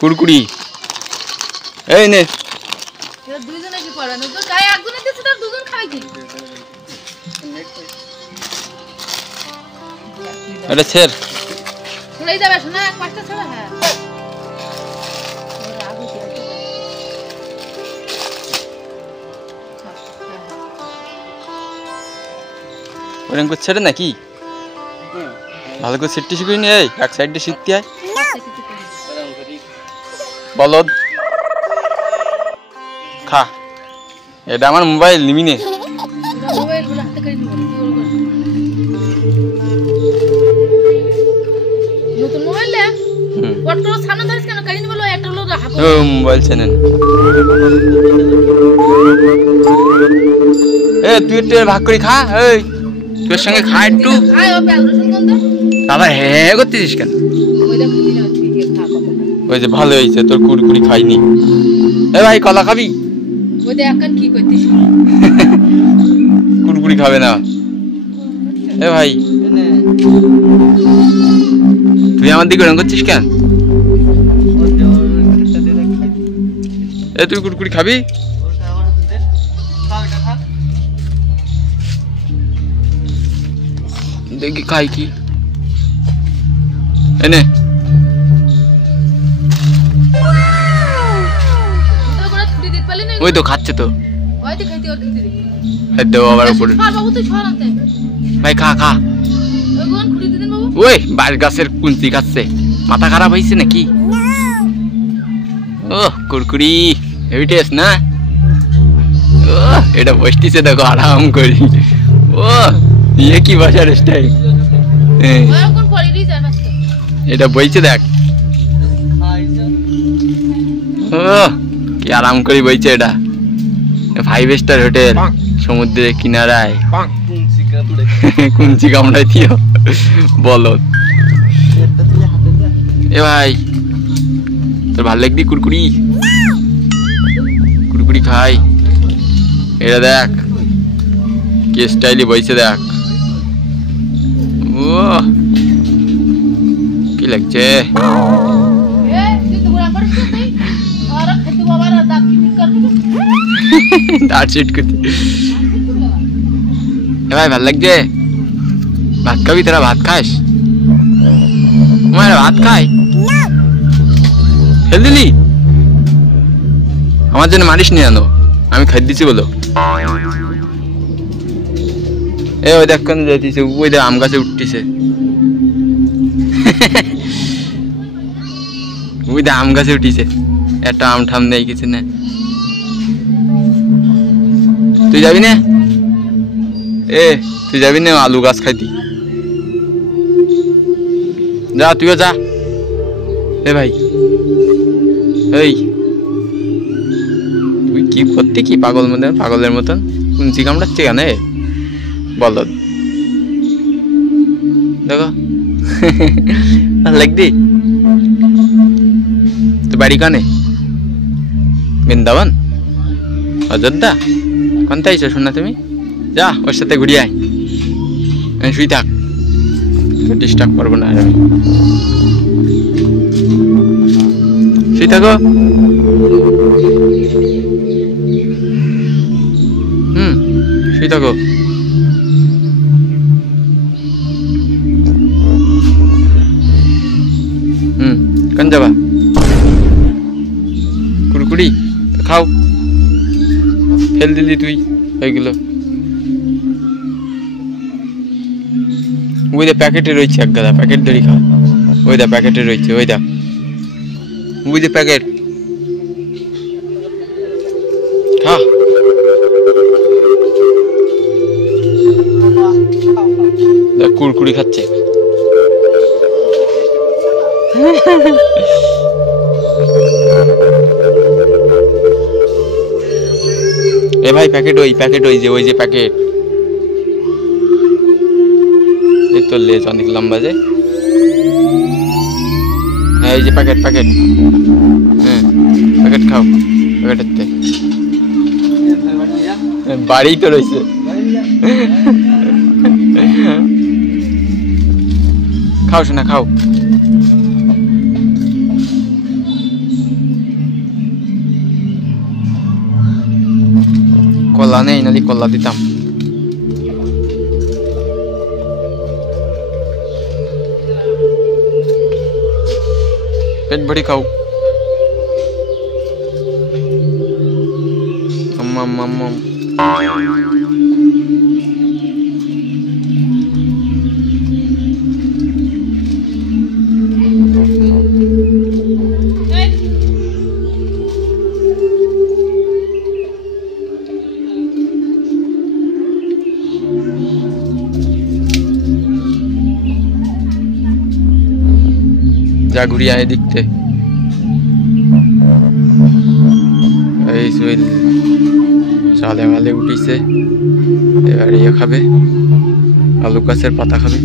কুরকুরি এই নে দুইজনে কি করবে না তো গায়ে একজনে দিছে তার দুজন খাবে কি এটা ছেড় ছড়াই যাবে শোনা এক পাঁচটা ছড়া হ্যাঁ ওরকম করে ছেড়ে নাকি ভালো করে সিটটি শিখুই নি এই এক সাইডে সিটটি আয় বলদ খা এটা আমার মোবাইল নিমিনে মোবাইল গুলো হাতে করে নিব নতুন মোবাইল লে ফটো সামনে ধরিস কেন কাই নিবলো একটা লোক হাতে ও মোবাইল চেনেন এ তুই একটু ভাগ করে খা এই তোর সঙ্গে খা একটু আয় ও পেঁয়াজ রসুন গন্ধ বাবা হ্যাঁ করতেছিস কেন ওই দেখ দিনা তুই খা কত ওই যে ভালো হয়েছে তোর কুরকুরি খাইনি এ ভাই কলা খাবি ওই দেখ এখন কি করতিস কুরকুরি খাবে না এ ভাই তুই আমার দিকে ওরকম করছিস কেন এ তুই কুরকুরি খাবি দেখি খাই কি এনে ওই তো খাচ্ছে তো ওই তো খাইতে ওর খেতে দিবি দেবো আবার উপরে বাবু তুই ছড় আনতে ভাই খা খা ওই কোন খুঁড়ি দিতেন বাবু ওই বাড়ির গাছের কুঞ্চি খাচ্ছে মাথা খারাপ হয়েছে নাকি ও কুরকুরি হেভি টেস্ট না ও এটা বসতিছে দেখো আরাম করি ও ইয়ে কি বাসার স্টাইল কোন পড়িরই যায় বাচ্চা এটা বইছে দেখ ও কি আরাম করে বইছে এটা 5 স্টার হোটেল সমুদ্রের কিনারায় কুঞ্চি কামড়াই দিও বলো এ ভাই তোর ভালো লাগবি কুরকুরি কুরকুরি খাই এটা দেখ কি স্টাইলে বইছে দেখ ও কি লাগছে ভাই ভাল লাগছে ভাত খাবি তোরা ভাত খাস ভাত খাই ফেল দিলি আমার জন্য মারিস নি জানো আমি খাই দিছি বলো এ ওই দেখ কেন যেতেছে ওই দেখ আম গাছে উঠতেছে ওই দেখ আম গাছে উঠিছে একটা আম ঠাম নেই কিছু না তুই যাবি না এ তুই যাবি না আলু গাছ খাইতি যা তুইও যা এ ভাই এই তুই কি করতে কি পাগলের মতন কুঞ্চি কামড়াচ্ছে কেন বল দেখো ভাল লাগদি তো বাড়ি কানে বৃন্দাবন অযোধ্যা কোন তাইছো শোনা তুমি যা ওর সাথে ঘুরিয়ে আয় আমি শুই থাক ডিস্টার্ব করবো না আমি শুই থাকো শুই থাকো কোন যাবা কুরকুরি খাও ফেল দিলি তুই হয়ে গেল ওই দা প্যাকেটে রয়েছে এক গাদা প্যাকেট ধরি খা ওই দা প্যাকেটে রয়েছে ওই দা ওই দা প্যাকেট খা দেখ কুরকুরি খাচ্ছে এ ভাই প্যাকেট ওই যে প্যাকেট এই তো লেজ অনেক লম্বা যে হ্যাঁ এই যে প্যাকেট হ্যাঁ প্যাকেট খাও প্যাকেটের বাড়ি তো রয়েছে খাও শোনা খাও কলা নেই, নালি কলা দিতাম। পেট ভরি খাও। মাম মাম মাম। যা ঘুরিয়ে আয় দেখতে। এই সোহেল চালে মালে উঠিছে, এবার ইয়ে খাবে, আলু গাছের পাতা খাবে।